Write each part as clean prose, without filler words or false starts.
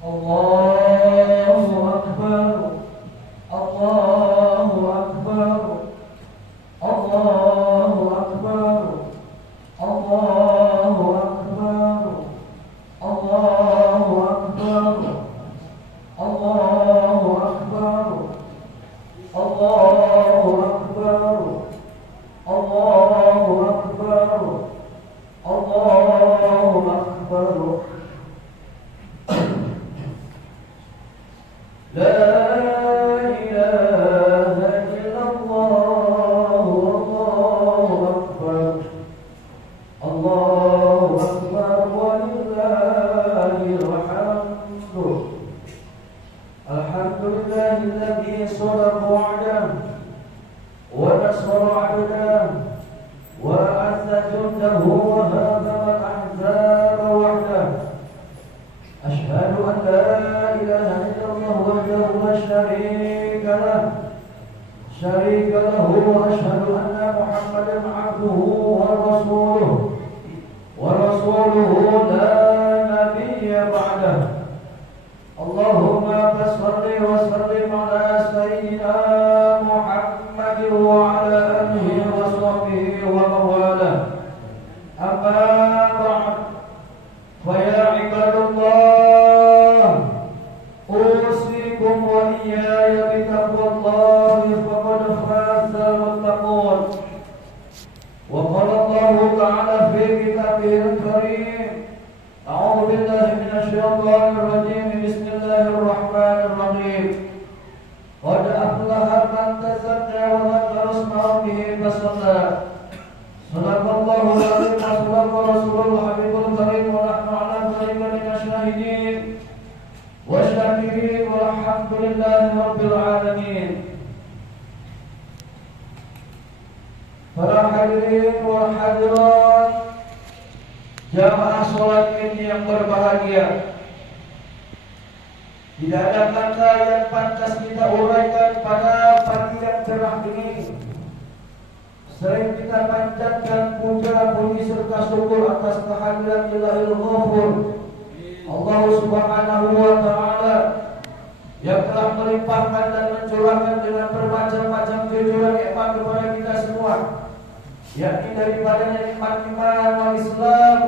Allahu Akbar, Allahu Akbar, Allahu Akbar, Allahu Akbar, Allahu Akbar, Allahu Akbar, Allahu Akbar, Allahu Akbar, Allahu Akbar. La ilaha illallah, Allahu Akbar, Allahu Akbar, walillahil hamdu. Alhamdulillahilladzi sadaqa wa'dahu wa nasara 'abdahu wa a'azza jundahu wa hazama al-ahzaba wahdahu. Ashhadu an la ilaha illallah wahdahu la sharika lahu wa ashhadu anna Muhammadan 'abduhu wa rasuluhu la nabiyya ba'dahu. Allahumma salli wa sallim ala sayyidina Muhammad wa ala alihi wa sahbihi wa mawala. Amma ba'd, fa ya ibadallah, usikum wa iyaya bi taqwallahi faqad fazal muttaqun. Wa qala Allah ta'ala fi kitabihil karim, a'udzu billahi minasy syaithanir rajim, bismillahir rahmanir rahim. Qad aflaha man tazakka wa dzakara isma rabbih fasalla. Sadaqallahu al-azim wa sadaqa rasulul habibul karim wa nahnu ala dzalika minasy syahidin wa syakirin walhamdulillahi rabbil alamin. Para hadirin wal hadirat, jamaah sholat Id yang berbahagia, tidak ada kata yang pantas kita uraikan pada pagi yang cerah ini. Sering kita panjatkan puja puji serta syukur atas kehadiran Ilahil Ghafur, Allah Subhanahu wa Ta'ala, yang telah melimpahkan dan mencurahkan dengan bermacam-macam kejujuran nikmat kepada kita semua, yakni daripadanya nikmat iman wal Islam,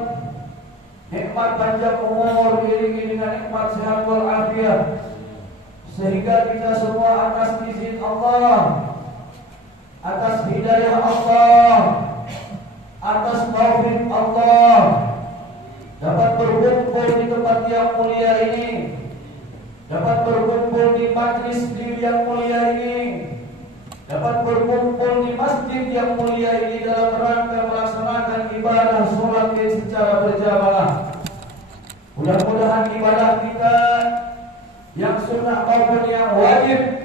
nikmat panjang umur diiringi dengan nikmat sehat wal afiat, sehingga kita semua atas izin Allah, atas hidayah Allah, atas taufik Allah, dapat berkumpul di tempat yang mulia ini, dapat berkumpul di majlis yang mulia ini, dapat berkumpul di masjid yang mulia ini dalam rangka melaksanakan ibadah sholat Id secara berjamaah. Mudah-mudahan ibadah kita yang sunnah maupun yang wajib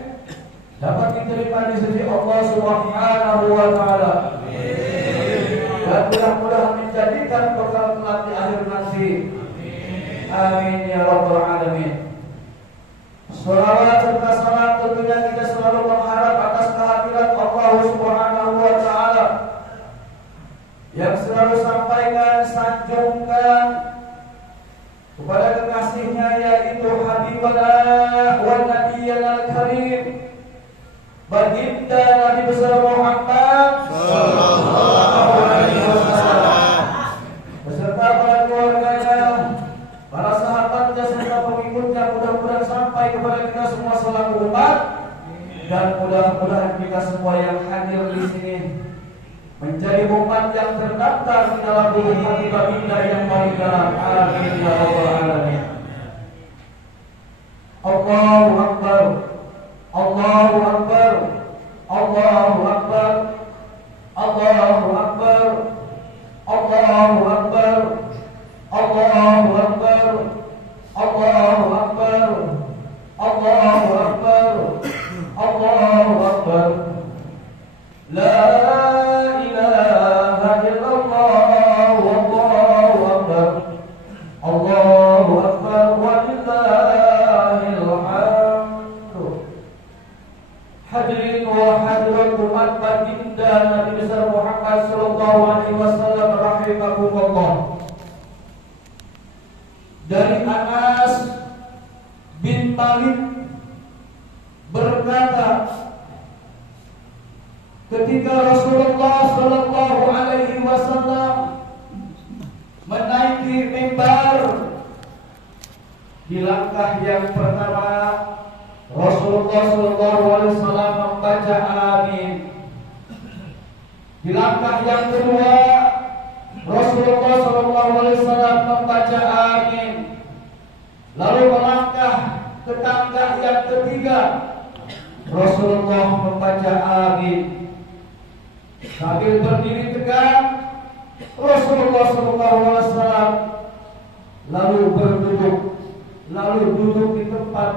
dapat diterima di sisi Allah Subhanahu wa Ta'ala, dan mudah-mudahan menjadikan bekal kelak di akhir nanti. Amin ya rabbal alamin. Salawat serta salam tentunya kita selalu mengharap atas kehadiran Allah Subhanahu wa Ta'ala yang selalu sampaikan, sanjungkan kepada kekasihnya, yaitu Habibana wa Nabiyyana al-Karim, baginda Nabi besar Muhammad sallallahu alaihi wasallam, beserta para keluarganya, para sahabatnya serta pengikutnya. Mudah-mudahan sampai kepada kita semua selaku umat, dan mudah-mudahan kita semua yang hadir di sini menjadi umat yang terdaftar di dalam buku hati baginda yang paling dalam. Amin ya rabbal alamin. Allahu Akbar, Allahu Akbar, Allahu Akbar, Allahu Akbar, Allahu Akbar, Allahu Akbar, Allahu Akbar, Allahu Akbar, Allahu Akbar. La ilaha illallah, Allahu Akbar, Allahu Akbar, walillahil hamdu. Hadirin wa hadirat umat baginda Nabi besar Muhammad sallallahu alaihi wasallam rahimakumullah. Dari Anas Malik berkata, ketika Rasulullah Sallallahu Alaihi Wasallam menaiki mimbar, di langkah yang pertama Rasulullah Sallallahu Alaihi Wasallam membaca amin. Di langkah yang kedua Rasulullah Sallallahu Alaihi Wasallam membaca amin. Lalu melangkah ke tangga yang ketiga, Rasulullah membaca amin. Sambil berdiri tegak, Rasulullah Sallallahu Alaihi Wasallam lalu berduduk, lalu duduk di tempat.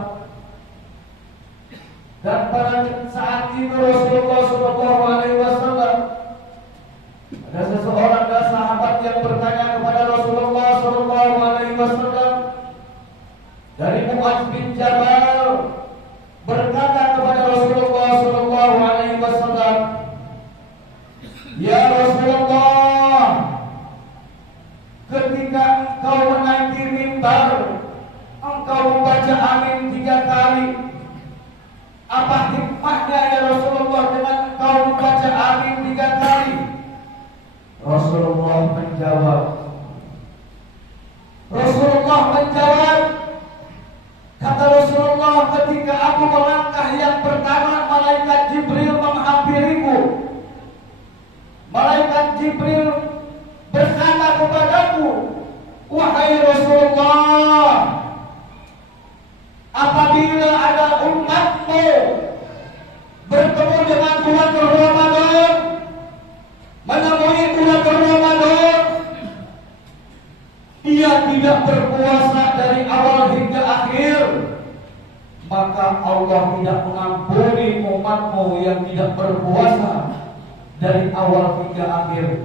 Dan pada saat itu Rasulullah Sallallahu Alaihi Wasallam, ada seseorang dari sahabat yang bertanya kepada Rasulullah Sallallahu Alaihi Wasallam, dari Mu'adz bin Jabal, berkata kepada Rasulullah Sallallahu Alaihi Wasallam, ya Rasulullah, ketika engkau menaiki mimbar, engkau membaca amin 3 kali. Apa hikmahnya ya Rasulullah dengan engkau membaca amin 3 kali? Rasulullah menjawab, kata Rasulullah, ketika aku melangkah yang pertama, malaikat Jibril menghampiriku. Malaikat Jibril berkata kepadaku, wahai Rasulullah, apabila ada umatmu bertemu dengan bulan Ramadan, menemui bulan Ramadan, dia tidak berpuasa dari awal hingga akhir, maka Allah tidak mengampuni umatmu yang tidak berpuasa dari awal hingga akhir.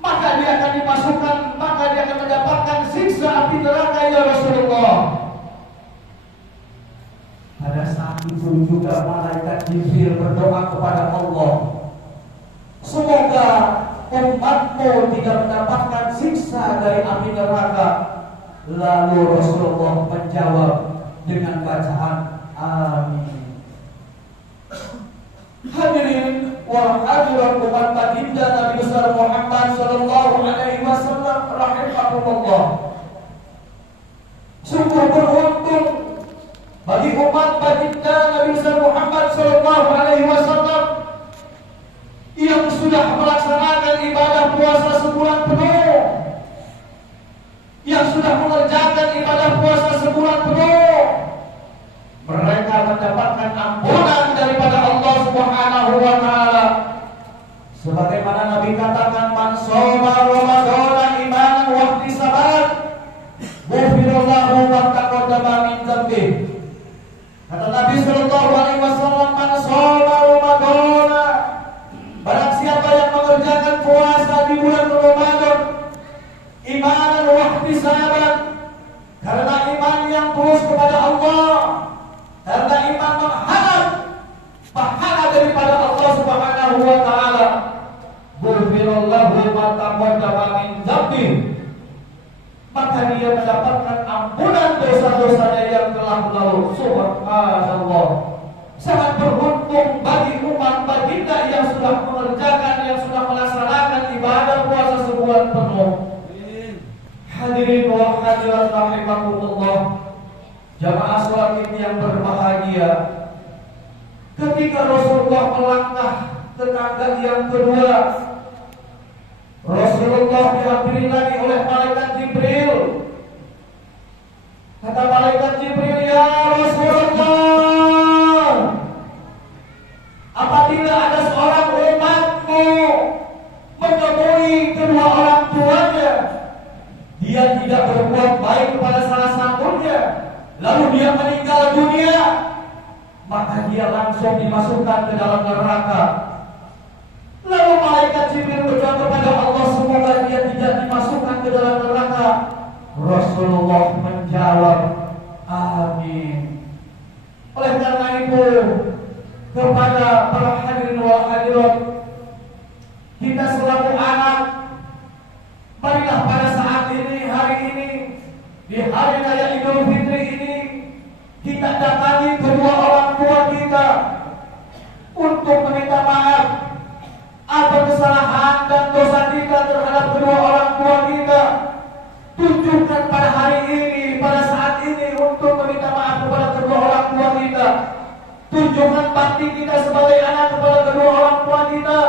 Maka dia akan dimasukkan, maka dia akan mendapatkan siksa api neraka ya Rasulullah. Pada saat itu juga malaikat Jibril berdoa kepada Allah, semoga umatmu tidak mendapatkan siksa dari api neraka. Lalu Rasulullah menjawab dengan bacaan amin. Hadirin wa hadirat umat baginda Nabi besar Muhammad Sallallahu Alaihi Wasallam rahimahullah, sungguh beruntung bagi umat baginda Nabi besar Muhammad Sallallahu Alaihi Wasallam yang sudah melaksanakan ibadah puasa sebulan penuh, yang sudah mengerjakan ibadah puasa sebulan penuh. Mereka mendapatkan ampunan daripada Allah Subhanahu wa taala. Sebagaimana Nabi katakan, man shoma ramadhana imanan wa ihtisaban, ghufira lahu ma taqaddama min dzambi. Kata Nabi sallallahu alaihi wasallam, man shoma ramadhana, barang siapa yang mengerjakan puasa di bulan Ramadan imanan wa ihtisaban, karena iman yang tulus kepada Allah, karena iman mengharap pahala daripada Allah Subhanahu wa taala, ghufirallahu ma taqaddama min dzambi, maka dia mendapatkan ampunan dosa-dosanya yang telah lalu. Subhanallah. Sangat beruntung bagi umat baginda yang sudah mengerjakan, yang sudah melaksanakan ibadah puasa sebulan penuh. Hadirin wa hadirat rahimakumullah, jamaah sholat yang berbahagia, ketika Rasulullah melangkah ke tangga yang kedua, Rasulullah dihampiri lagi oleh malaikat Jibril. Kata malaikat Jibril, ya Rasulullah, apabila ada seorang umatmu menemui kedua orang tuanya, dia tidak berbuat baik kepada salah satunya, lalu dia meninggal dunia, maka dia langsung dimasukkan ke dalam neraka. Lalu malaikat Jibril berdoa kepada Allah, semoga dia tidak dimasukkan ke dalam neraka. Rasulullah menjawab amin. Oleh karena itu, kepada para hadirin wal hadirat, kita selaku anak, marilah pada saat ini, hari ini, di hari raya Idul Fitri ini, kita datangi kedua orang tua kita untuk meminta maaf atas kesalahan dan dosa kita terhadap kedua orang tua kita. Tunjukkan pada hari ini, pada saat ini untuk meminta maaf kepada kedua orang tua kita. Tunjukkan bakti kita sebagai anak kepada kedua orang tua kita.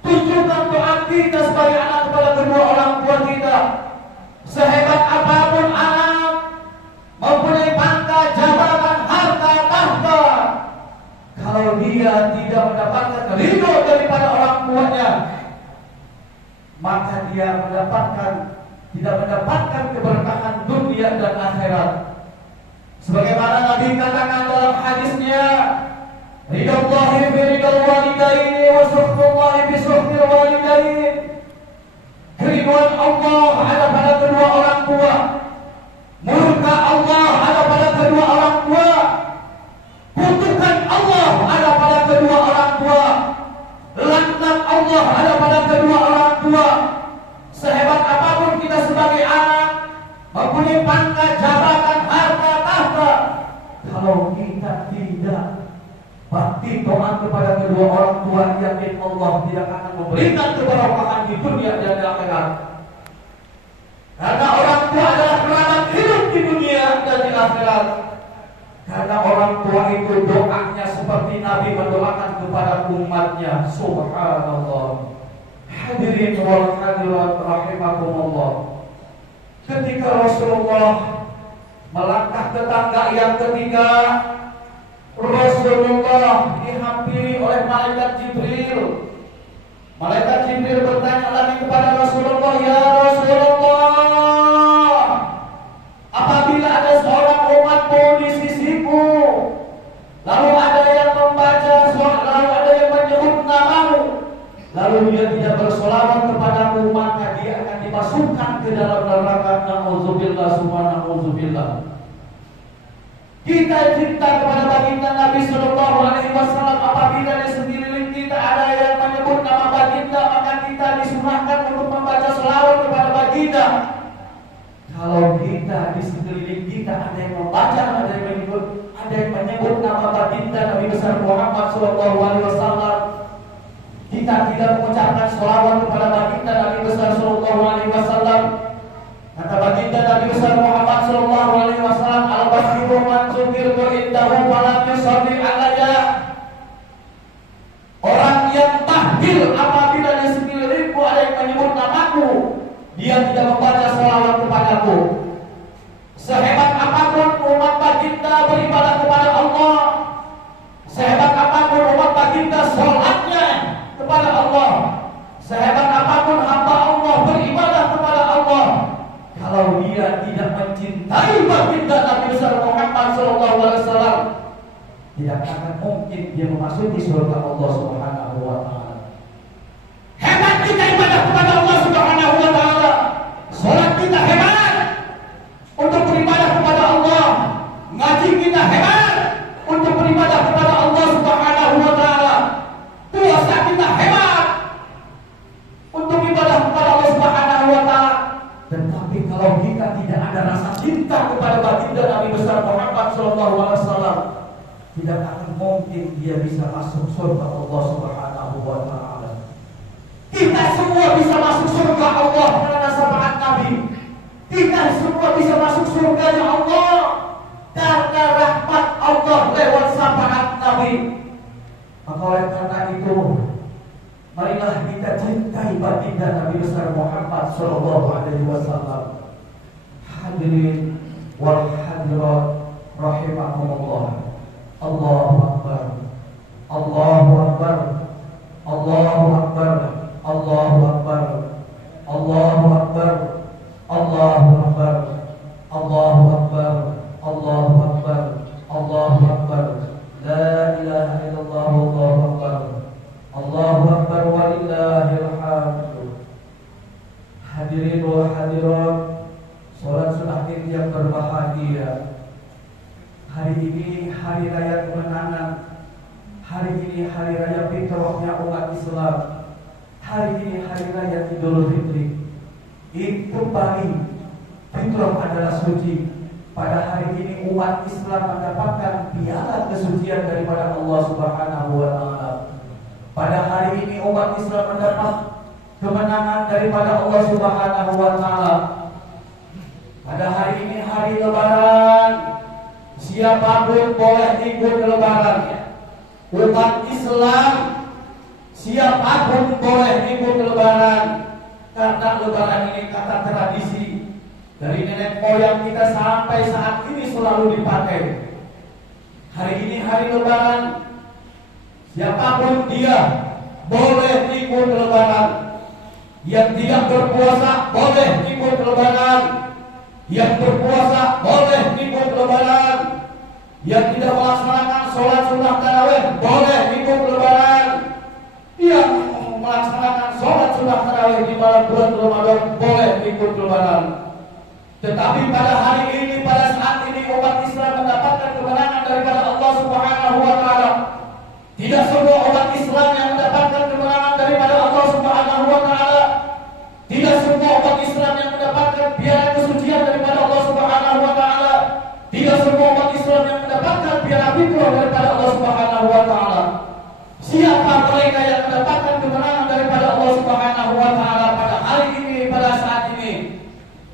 Tunjukkan doa kita sebagai anak kepada kedua orang tua kita. Sehebat apapun anak, mempunyai pangkat, jabatan, harta, tahta, kalau dia tidak mendapatkan ridho daripada orang tuanya, maka dia tidak mendapatkan keberkahan dunia dan akhirat. Sebagaimana Nabi katakan dalam hadisnya, ridhallahi fi ridhal walidaini wa sukhtullahi fi sukhtil walidain. Keriduan Allah ada pada kedua orang tua, murka Allah ada pada kedua orang tua, kutukan Allah ada pada kedua orang tua, laknat Allah ada pada kedua orang tua. Sehebat apapun kita sebagai anak, mempunyai pangkat, jabatan, harta, tahta, kalau kita tidak bakti doa kepada kedua orang tua, yakin Allah tidak akan memberikan keberkahan di dunia dan di akhirat. Karena orang tua adalah kerabat hidup di dunia dan di akhirat. Karena orang tua itu doanya seperti Nabi mendoakan kepada umatnya. Subhanallah. Hadirin wal hadirat rahimakumullah. Ketika Rasulullah melangkah ke tangga yang ketiga, Rasulullah dihampiri oleh malaikat Jibril. Malaikat Jibril bertanya lagi kepada Rasulullah, ya Rasulullah, apabila ada seorang umatmu di sisiku, lalu ada yang membaca surat, lalu ada yang menyebut namamu, lalu dia tidak bersolawat kepadamu, maka dia akan dimasukkan ke dalam neraka. Na'udzubillah, summa na'udzubillah. Kita cinta kepada baginda Nabi Sallallahu Alaihi Wasallam. Apabila di sekeliling kita ada yang menyebut nama baginda, maka kita disunahkan untuk membaca selawat kepada baginda. Kalau kita di sekeliling kita ada yang membaca, ada yang menyebut nama baginda Nabi besar Muhammad Sallallahu Alaihi Wasallam, kita tidak mengucapkan selawat kepada baginda Nabi besar Sallallahu Alaihi Wasallam. Kata baginda Nabi besar Muhammad Sallallahu Alaihi Wasallam, al-bashiru man dzukirtu indahu falam yusalli alayya. Orang yang tahbil apabila di sekelilingku ada yang menyebut namaku, dia tidak membaca selawat kepadaku. Sehebat apapun umat baginda beribadah kepada Allah, sehebat apapun umat baginda sholatnya kepada Allah, sehebat apapun hamba Allah beribadah kepada Allah, kalau dia tidak mencintai baginda Nabi besar Muhammad Sallallahu Alaihi Wasallam, tidak akan mungkin dia memasuki surga Allah Subhanahu Wa Taala. Hebat kita ibadah kepada Allah Subhanahu Wa Taala, sholat kita hebat untuk beribadah kepada Allah, ngaji kita hebat untuk beribadah kepada Allah Subhanahu Wa Taala, puasa kita hebat untuk ibadah kepada Allah Subhanahu Wa Taala. Tetapi kalau kita tidak ada rasa cinta kepada baginda Nabi besar Muhammad Sallallahu Alaihi Wasallam, tidak akan mungkin dia bisa masuk surga Allah Subhanahu Wa Taala. Kita semua bisa masuk surga Allah karena syafaat Nabi. Kita semua bisa masuk surganya Allah karena rahmat Allah lewat syafaat Nabi. Maka oleh karena itu, marilah kita cintai baginda Nabi besar Muhammad Sallallahu Alaihi Wasallam. Hadirin wal hadirat rahimakumullah. Allahu Akbar, Allahu Akbar, Allahu Akbar, Allahu Akbar, Allahu Akbar, Allahu Akbar, Allahu Akbar, Allahu Akbar, Allahu Akbar. La ilaha illallah, Allahu Akbar. Allahu Akbar walillahil hamd. Hadirin wa hadirat, salat sunah Id yang berbahagia. Hari ini hari raya kemenangan. Hari ini hari raya fitrahnya umat Islam. Hari ini hari raya Idul Fitri. Id kembali, fitrah adalah suci. Pada hari ini umat Islam mendapatkan piala kesucian daripada Allah Subhanahu wa taala. Pada hari ini umat Islam mendapat kemenangan daripada Allah Subhanahu wa taala. Pada hari ini hari Lebaran, siapapun boleh ikut Lebaran. Umat Islam siapapun boleh ikut Lebaran, karena Lebaran ini kata tradisi dari nenek moyang kita sampai saat ini selalu dipakai. Hari ini hari Lebaran, siapapun dia boleh ikut Lebaran. Yang tidak berpuasa boleh ikut Lebaran. Yang berpuasa boleh ikut Lebaran. Yang tidak melaksanakan sholat sunnah tarawih boleh ikut Lebaran. Yang melaksanakan sholat sunnah tarawih di malam bulan Ramadan boleh ikut Lebaran. Tetapi pada hari ini, pada saat ini umat Islam mendapatkan kemenangan daripada Allah Subhanahu wa taala. Tidak semua umat Islam yang mendapatkan kemenangan daripada Allah Subhanahu wa taala. Tidak semua umat Islam yang mendapatkan piala kesucian daripada Allah Subhanahu wa taala. Tidak semua umat Islam yang mendapatkan piala fitrah daripada Allah Subhanahu wa taala. Siapa mereka yang mendapatkan kemenangan daripada Allah Subhanahu wa taala pada hari ini, pada saat ini?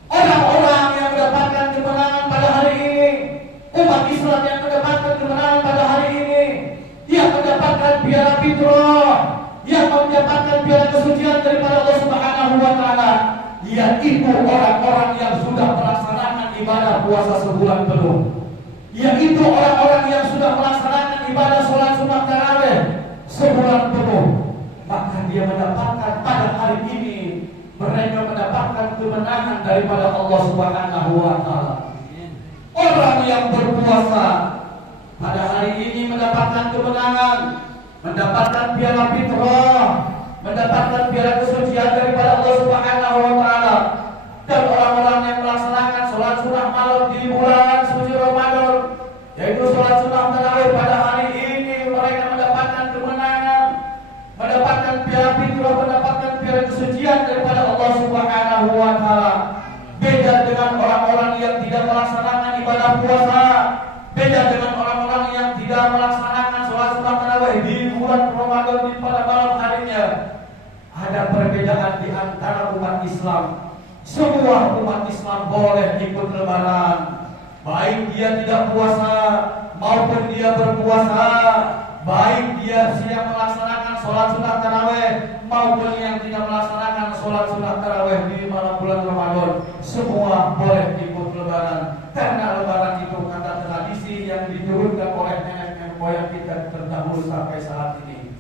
Orang-orang yang mendapatkan kemenangan pada hari ini, umat Islam yang mendapatkan kemenangan pada hari ini, yang mendapatkan piala fitrah, yang mendapatkan piala kesucian daripada Allah Subhanahu wa taala, yaitu orang-orang yang sudah melaksanakan ibadah puasa sebulan penuh, yaitu orang-orang yang sudah melaksanakan ibadah sholat sunat tarawih sebulan penuh. Maka dia mendapatkan pada hari ini, mereka mendapatkan kemenangan daripada Allah Subhanahu wa taala. Orang yang berpuasa pada hari ini mendapatkan kemenangan, mendapatkan piala fitrah, mendapatkan piala kesucian daripada Allah Subhanahu wa taala. Dan orang-orang yang melaksanakan sholat sunnah malam di bulan suci Ramadan, yaitu sholat sunnah tarawih pada hari ini, mereka mendapatkan kemenangan, mendapatkan piala fitrah, mendapatkan piala kesucian daripada Allah Subhanahu wa taala. Beda dengan orang-orang yang tidak melaksanakan ibadah puasa, beda dengan orang-orang yang tidak melaksanakan sholat sunat tarawih di bulan Ramadan di pada malam harinya. Ada perbedaan di antara umat Islam. Semua umat Islam boleh ikut Lebaran, baik dia tidak puasa maupun dia berpuasa, baik dia yang melaksanakan sholat sunat tarawih maupun yang tidak melaksanakan sholat sunat tarawih di malam bulan Ramadan. Semua boleh ikut Lebaran, karena Lebaran itu kata tradisi yang diturunkan oleh nenek moyang kita terdahulu sampai saat ini.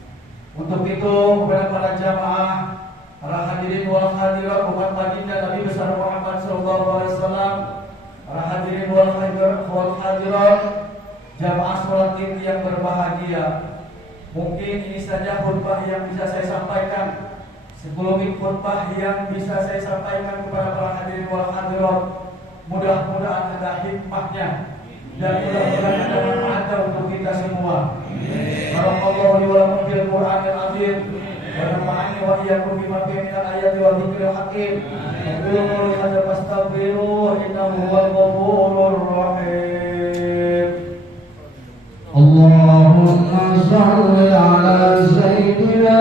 Untuk itu kepada para jamaah, para hadirin wal hadirat umat Madinah Nabi besar Muhammad SAW, para hadirin wal hadirat jamaah sholat Id yang berbahagia, mungkin ini saja khutbah yang bisa saya sampaikan. Sebelum khutbah yang bisa saya sampaikan kepada para hadirin wal hadirat, mudah-mudahan ada hikmahnya dan mudah-mudahan ada manfaatnya untuk kita semua. Barakallahu li wa lakum fil Qur'anil azim wa nafa'ani wa iyyakum bima fihi minal ayati wa dzikril hakim. Qul qawli hadza fastaghfiruhu innahu huwal ghafurur rahim. Allahumma shalli ala sayyidina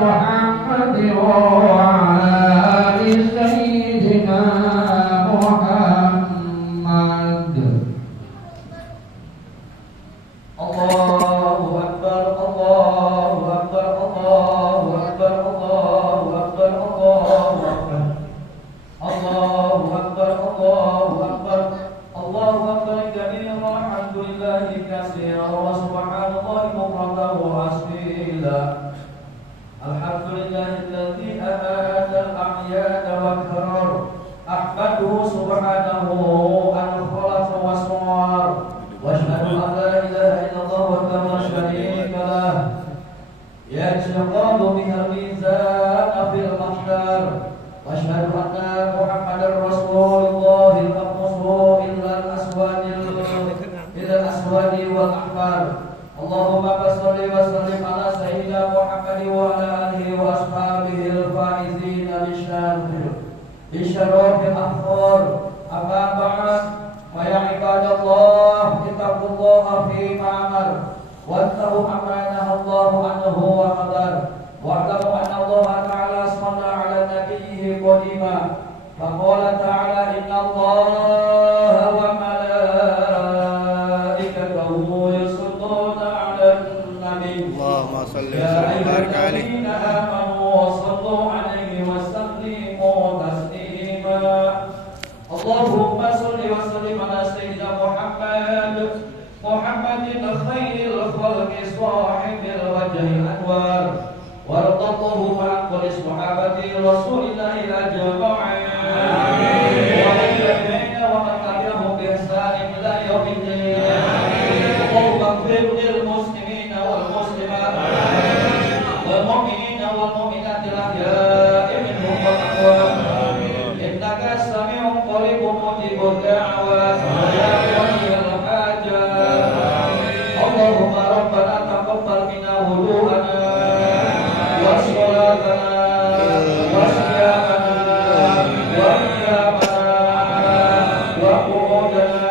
Muhammad wa ala ali sayyidina Muhammad. Allahu akbar, Allahu akbar, Allahu akbar, Allahu akbar, Allahu akbar, Allahu akbar, Allahu akbar, Allahu akbar kabira, alhamdulillahi katsira wa subhanallahi bukratan wa asila. Alhamdulillahilladzi ahata al-a'yada wa karar, ahmaduhu subhanahu an khalaqa wa sawar, wa ashhadu an la ilaha illallah wa la syarika lah, yaj'alu biha al-mizan fil mahsyar, wa ashhadu anna Muhammadar Rasulullah al-maqsud ila al-aswadi wal ahmar. Allahumma shalli wa sallim ala sayyidina Muhammad wa ala alihi wa ashabihi al-faizin bi syarafil afdal. Amma ba'd, fa ya ibadallah الله فيما أمر واتقوا عما نهى الله عنه وحذر واعلموا أن الله تعالى صلى على نبيه قديما فقال تعالى إن الله وملائكته يصلون على النبي اللهم صل يا وسلم أيها وبارك عليه الذين آمنوا صلوا عليه وسلموا تسليما اللهم صل وسلم على سيدنا محمد خير الخلق صاحب الوجه الأنوار وارض اللهم عن كل صحابة رسول الله أجمعين والتابعين ومن تبعهم بإحسان إلى يوم الدين اللهم اغفر للمسلمين والمسلمات والمؤمنين والمؤمنات الأحياء منهم والأموات إنك سميع قريب مجيب الدعوات يا ولي الحاجات اللهم ربنا تقبل منا وضوءنا وصلاتنا وصيامنا وقيامنا وقعودنا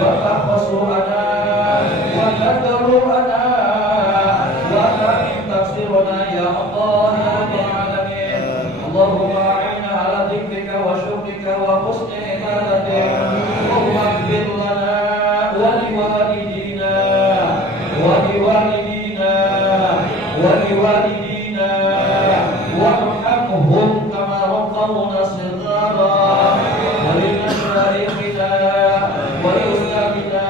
وتخصصنا وتدرؤنا وتمن تفسيرنا يا الله يا رب العالمين اللهم أعنا على ذكرك وشكرك وحسن عبادتك اللهم اغفر لنا ولوالدينا ولوالدينا وارحمهم كما ربونا صغارا ولمشايخنا ولأستاذنا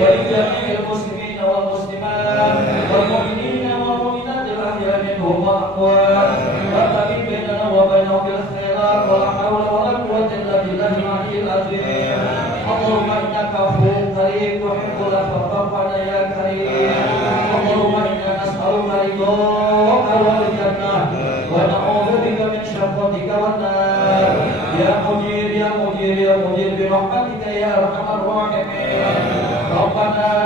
ولجميع المسلمين والمسلمات والمؤمنين والمؤمنات الأحياء منهم والأموات وتبين بيننا وبينهم بالخيرات ولا حول ولا قوة إلا بالله العلي العظيم اللهم إنك عفو كريم تحب العفو فاعف عنا يا كريم اللهم إنا نسألك رضاك والجنة ونعوذ بك من شقوتك والنار يا مجير يا مجير يا مجير برحمتك يا أرحم الراحمين ربنا